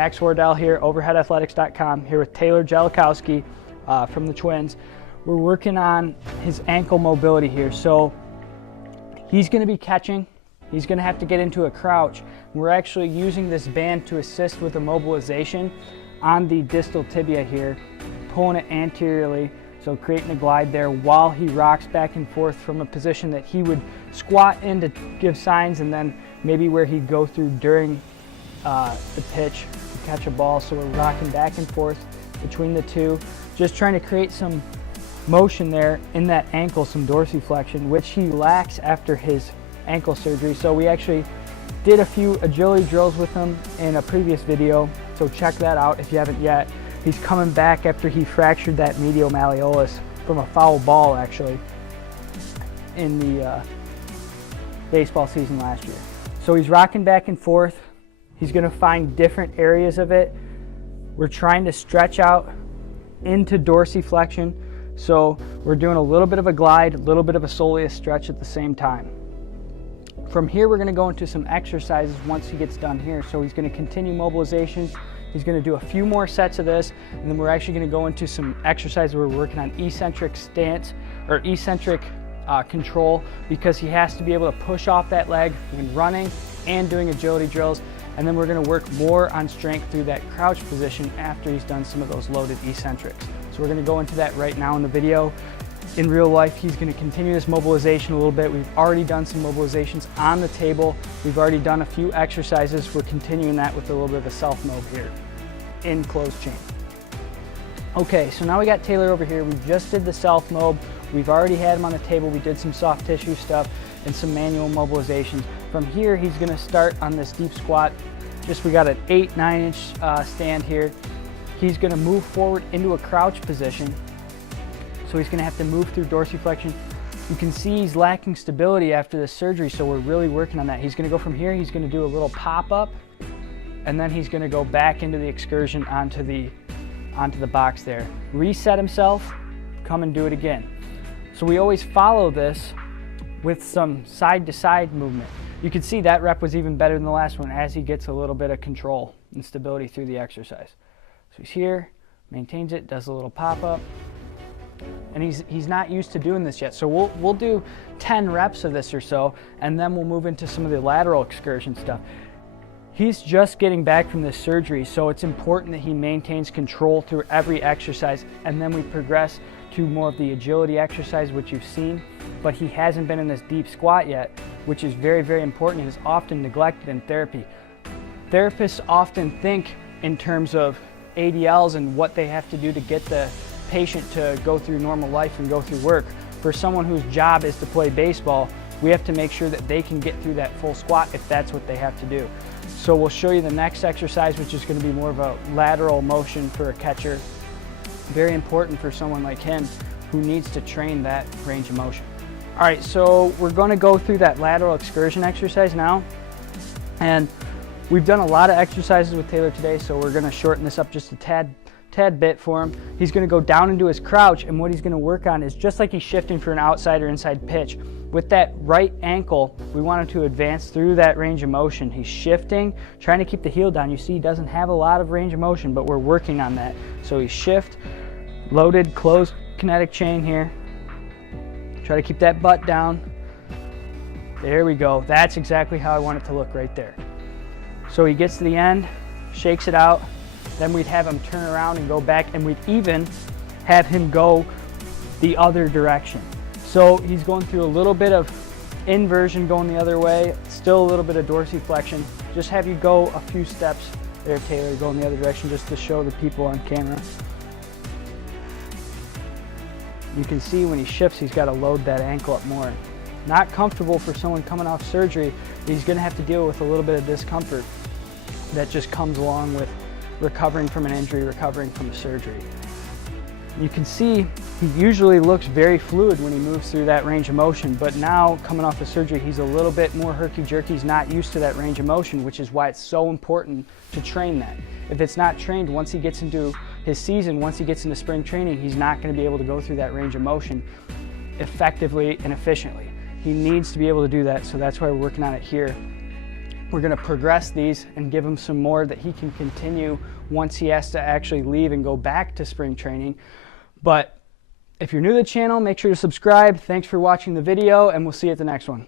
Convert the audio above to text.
Max Wardell here, overheadathletics.com, here with Taylor Jellikowski from the Twins. We're working on his ankle mobility here. So he's going to be catching. He's going to have to get into a crouch. We're actually using this band to assist with the mobilization on the distal tibia here, pulling it anteriorly, so creating a glide there while he rocks back and forth from a position that he would squat in to give signs, and then maybe where he'd go through during the pitch to catch a ball. So we're rocking back and forth between the two, just trying to create some motion there in that ankle, some dorsiflexion, which he lacks after his ankle surgery. So we actually did a few agility drills with him in a previous video, so check that out if you haven't yet. He's coming back after he fractured that medial malleolus from a foul ball, actually, in the baseball season last year. So he's rocking back and forth. He's going to find different areas of it. We're trying to stretch out into dorsiflexion. So we're doing a little bit of a glide, a little bit of a soleus stretch at the same time. From here, we're going to go into some exercises once he gets done here. So he's going to continue mobilization. He's going to do a few more sets of this, and then we're actually going to go into some exercises where we're working on eccentric stance or eccentric control, because he has to be able to push off that leg when running and doing agility drills. And then we're going to work more on strength through that crouch position after he's done some of those loaded eccentrics. So we're going to go into that right now in the video. In real life, he's going to continue this mobilization a little bit. We've already done some mobilizations on the table. We've already done a few exercises. We're continuing that with a little bit of a self-mob here in closed chain. Okay, so now we got Taylor over here. We just did the self-mob. We've already had him on the table. We did some soft tissue stuff and some manual mobilizations. From here, he's going to start on this deep squat. We got an 8-9 inch stand here. He's going to move forward into a crouch position. So he's going to have to move through dorsiflexion. You can see he's lacking stability after this surgery, so we're really working on that. He's going to go from here, he's going to do a little pop-up, and then he's going to go back into the excursion onto the box there. Reset himself, come and do it again. So we always follow this with some side-to-side movement. You can see that rep was even better than the last one as he gets a little bit of control and stability through the exercise. So he's here, maintains it, does a little pop-up. And he's not used to doing this yet. So we'll do 10 reps of this or so, and then we'll move into some of the lateral excursion stuff. He's just getting back from this surgery, so it's important that he maintains control through every exercise, and then we progress to more of the agility exercise, which you've seen, but he hasn't been in this deep squat yet, which is very, very important and is often neglected in therapy. Therapists often think in terms of ADLs and what they have to do to get the patient to go through normal life and go through work. For someone whose job is to play baseball, we have to make sure that they can get through that full squat if that's what they have to do. So we'll show you the next exercise, which is going to be more of a lateral motion for a catcher. Very important for someone like him who needs to train that range of motion. All right, so we're going to go through that lateral excursion exercise now. And we've done a lot of exercises with Taylor today, so we're going to shorten this up just a tad bit for him. He's going to go down into his crouch, and what he's going to work on is just like he's shifting for an outside or inside pitch. With that right ankle, we want him to advance through that range of motion. He's shifting, trying to keep the heel down. You see he doesn't have a lot of range of motion, but we're working on that. So he's shift, loaded, closed kinetic chain here. Try to keep that butt down. There we go. That's exactly how I want it to look right there. So he gets to the end, shakes it out. Then we'd have him turn around and go back, and we'd even have him go the other direction. So he's going through a little bit of inversion going the other way, still a little bit of dorsiflexion. Just have you go a few steps there, Taylor, going the other direction just to show the people on camera. You can see when he shifts, he's got to load that ankle up more. Not comfortable for someone coming off surgery. He's going to have to deal with a little bit of discomfort that just comes along with recovering from an injury, recovering from a surgery. You can see he usually looks very fluid when he moves through that range of motion, but now coming off the surgery, he's a little bit more herky-jerky. He's not used to that range of motion, which is why it's so important to train that. If it's not trained, once he gets into his season, once he gets into spring training, he's not going to be able to go through that range of motion effectively and efficiently. He needs to be able to do that, so that's why we're working on it here. We're going to progress these and give him some more that he can continue once he has to actually leave and go back to spring training. But if you're new to the channel, make sure to subscribe. Thanks for watching the video, and we'll see you at the next one.